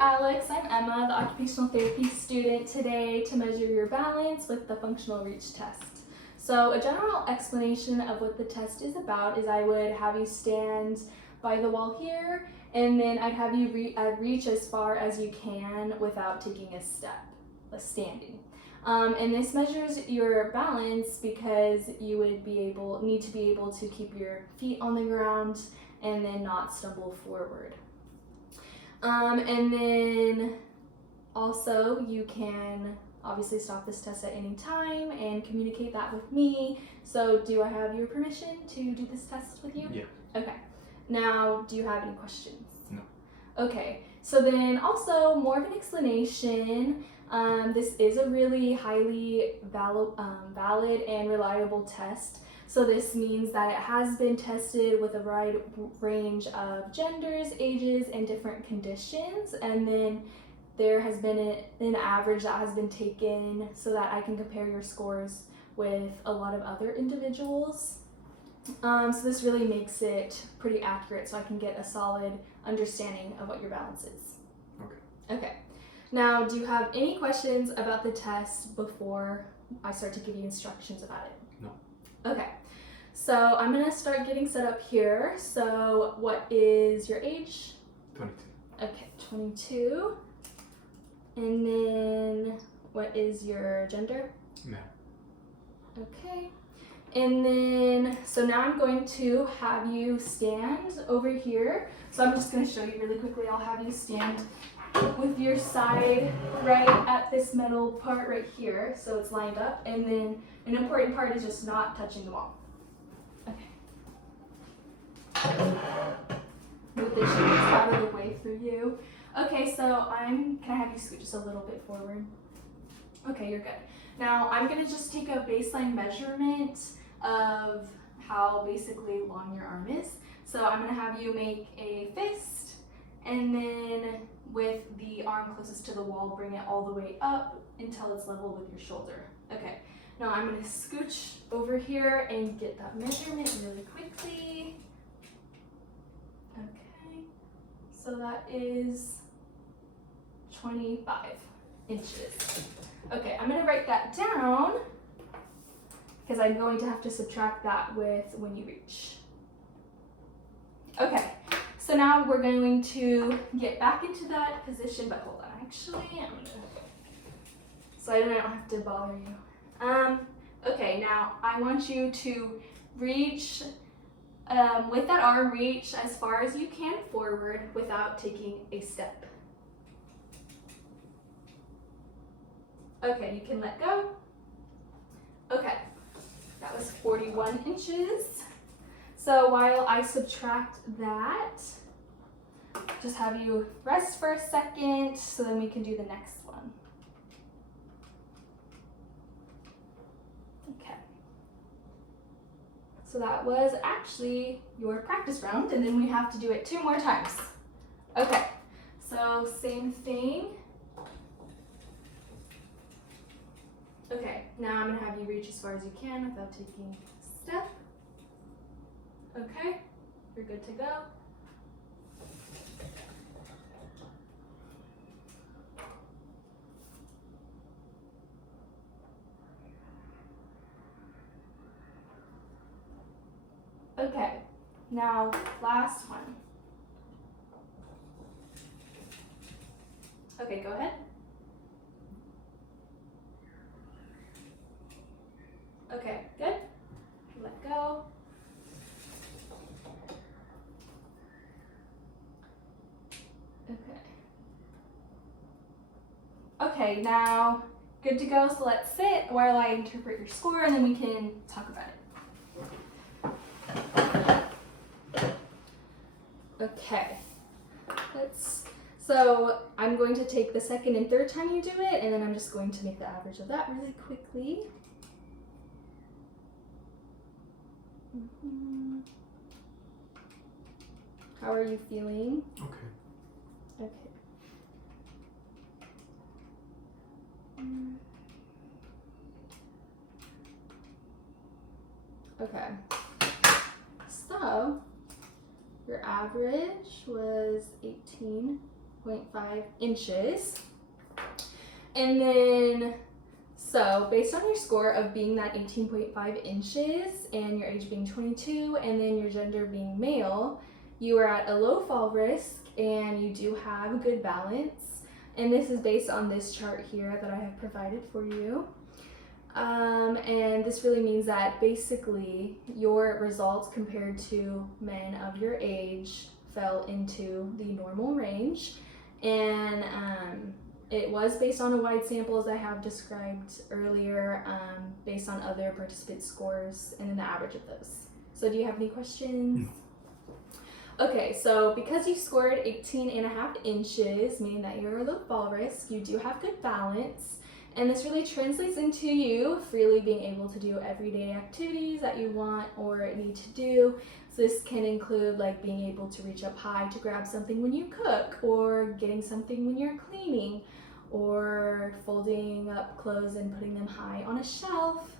Alex, I'm Emma, the occupational therapy student today to measure your balance with the functional reach test. So a general explanation of what the test is about is I would have you stand by the wall here, and then I'd have you reach as far as you can without taking a step, standing. And this measures your balance because you would need to be able to keep your feet on the ground and then not stumble forward. And then also you can obviously stop this test at any time and communicate that with me. So do I have your permission to do this test with you? Yeah. Okay. Now, do you have any questions? No. Okay. So then also more of an explanation. This is a really highly valid and reliable test. So this means that it has been tested with a wide range of genders, ages, and different conditions. And then there has been an average that has been taken so that I can compare your scores with a lot of other individuals. So this really makes it pretty accurate so I can get a solid understanding of what your balance is. Okay. Okay. Now, do you have any questions about the test before I start to give you instructions about it? No. Okay. So I'm going to start getting set up here. So what is your age? 22. Okay, 22. And then what is your gender? Male. Okay. And then, so now I'm going to have you stand over here. So I'm just going to show you really quickly. I'll have you stand with your side right at this metal part right here. So it's lined up. And then an important part is just not touching the wall. Okay. Move the shoes out of the way for you. Okay, so can I have you scoot just a little bit forward? Okay, you're good. Now I'm gonna just take a baseline measurement of how basically long your arm is. So I'm gonna have you make a fist, and then with the arm closest to the wall, bring it all the way up until it's level with your shoulder. Okay, now I'm gonna scooch over here and get that measurement really quickly. Okay, so that is 25 inches. Okay, I'm gonna write that down because I'm going to have to subtract that with when you reach. Okay, so now we're going to get back into that position, but hold on, actually, so I don't have to bother you. Okay, now I want you to reach, with that arm, reach as far as you can forward without taking a step. Okay, you can let go. Okay, that was 41 inches. So while I subtract that, just have you rest for a second so then we can do the next one. Okay. So that was actually your practice round, and then we have to do it 2 more times. Okay, so same thing. Okay, now I'm gonna have you reach as far as you can without taking a step. Okay, you're good to go. Okay, now last one. Okay, go ahead. Okay, good. Let go. Okay. Okay, now good to go. So let's sit while I interpret your score and then we can talk about it. Okay. So I'm going to take the second and third time you do it, and then I'm just going to make the average of that really quickly. How are you feeling? Okay. Okay. Okay. So your average was 18 18.5 inches. And then, so based on your score of being that 18.5 inches and your age being 22 and then your gender being male, you are at a low fall risk and you do have good balance. And this is based on this chart here that I have provided for you. And this really means that basically your results compared to men of your age fell into the normal range. And it was based on a wide sample, as I have described earlier, based on other participant scores and then the average of those. So do you have any questions? Okay, so because you scored 18.5 inches, meaning that you're a low fall risk, you do have good balance. And this really translates into you freely being able to do everyday activities that you want or need to do. So this can include like being able to reach up high to grab something when you cook, or getting something when you're cleaning, or folding up clothes and putting them high on a shelf,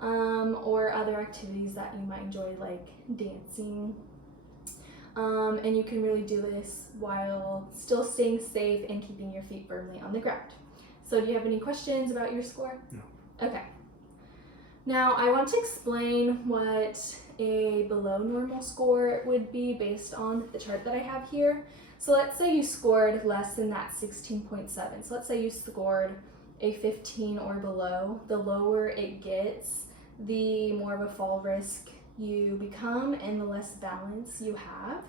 or other activities that you might enjoy like dancing. And you can really do this while still staying safe and keeping your feet firmly on the ground. So do you have any questions about your score? No. Okay. Now I want to explain what a below normal score would be based on the chart that I have here. So let's say you scored less than that 16.7. So let's say you scored a 15 or below. The lower it gets, the more of a fall risk you become and the less balance you have.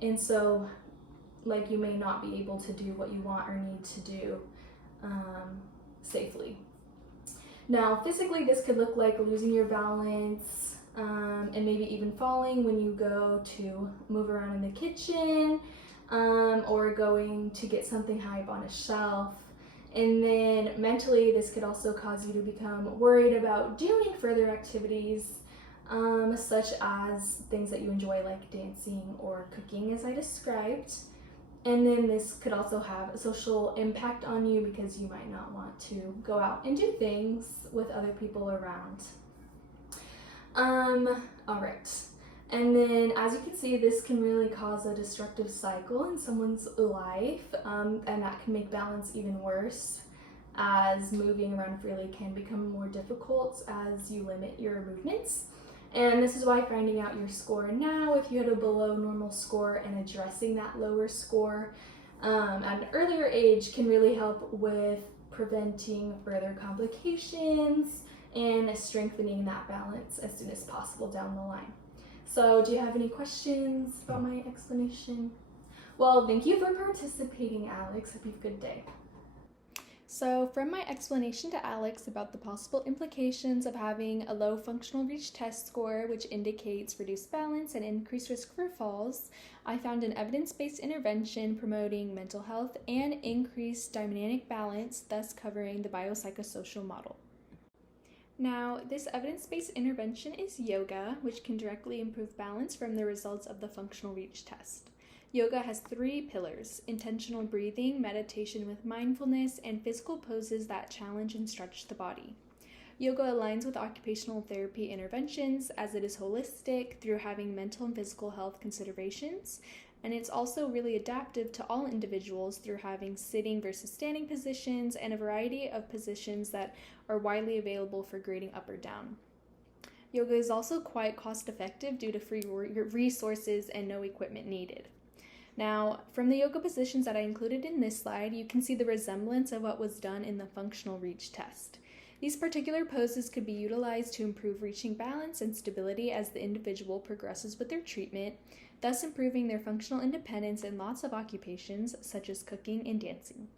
And so like you may not be able to do what you want or need to do safely. Now physically this could look like losing your balance and maybe even falling when you go to move around in the kitchen or going to get something high up on a shelf. And then mentally this could also cause you to become worried about doing further activities such as things that you enjoy like dancing or cooking, as I described. And then this could also have a social impact on you because you might not want to go out and do things with other people around. All right. And then as you can see, this can really cause a destructive cycle in someone's life, and that can make balance even worse, as moving around freely can become more difficult as you limit your movements. And this is why finding out your score now, if you had a below normal score, and addressing that lower score at an earlier age can really help with preventing further complications and strengthening that balance as soon as possible down the line. So do you have any questions about my explanation? Well, thank you for participating, Alex. Hope you have a good day. So from my explanation to Alex about the possible implications of having a low functional reach test score, which indicates reduced balance and increased risk for falls, I found an evidence-based intervention promoting mental health and increased dynamic balance, thus covering the biopsychosocial model. Now, this evidence-based intervention is yoga, which can directly improve balance from the results of the functional reach test. Yoga has 3 pillars: intentional breathing, meditation with mindfulness, and physical poses that challenge and stretch the body. Yoga aligns with occupational therapy interventions as it is holistic through having mental and physical health considerations, and it's also really adaptive to all individuals through having sitting versus standing positions and a variety of positions that are widely available for grading up or down. Yoga is also quite cost-effective due to free resources and no equipment needed. Now, from the yoga positions that I included in this slide, you can see the resemblance of what was done in the functional reach test. These particular poses could be utilized to improve reaching balance and stability as the individual progresses with their treatment, thus improving their functional independence in lots of occupations, such as cooking and dancing.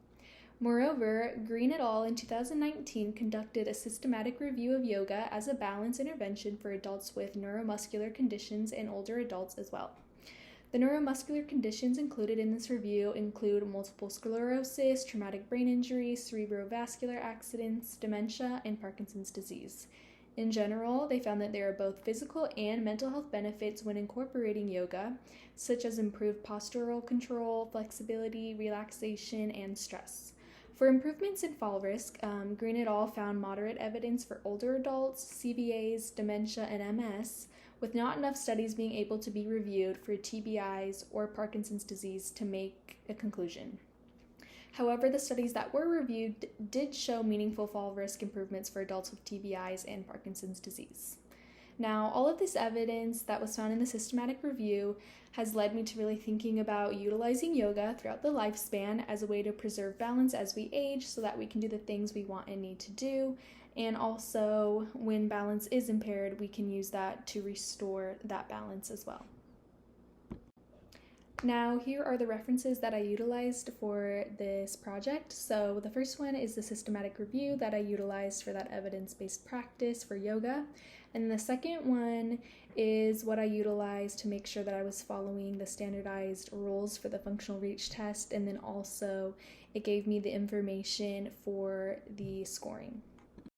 Moreover, Green et al. In 2019 conducted a systematic review of yoga as a balance intervention for adults with neuromuscular conditions and older adults as well. The neuromuscular conditions included in this review include multiple sclerosis, traumatic brain injury, cerebrovascular accidents, dementia, and Parkinson's disease. In general, they found that there are both physical and mental health benefits when incorporating yoga, such as improved postural control, flexibility, relaxation, and stress. For improvements in fall risk, Green et al. Found moderate evidence for older adults, CVAs, dementia, and MS, with not enough studies being able to be reviewed for TBIs or Parkinson's disease to make a conclusion. However, the studies that were reviewed did show meaningful fall risk improvements for adults with TBIs and Parkinson's disease. Now, all of this evidence that was found in the systematic review has led me to really thinking about utilizing yoga throughout the lifespan as a way to preserve balance as we age so that we can do the things we want and need to do. And also, when balance is impaired, we can use that to restore that balance as well. Now, here are the references that I utilized for this project. So the first one is the systematic review that I utilized for that evidence-based practice for yoga. And the second one is what I utilized to make sure that I was following the standardized rules for the functional reach test. And then also it gave me the information for the scoring.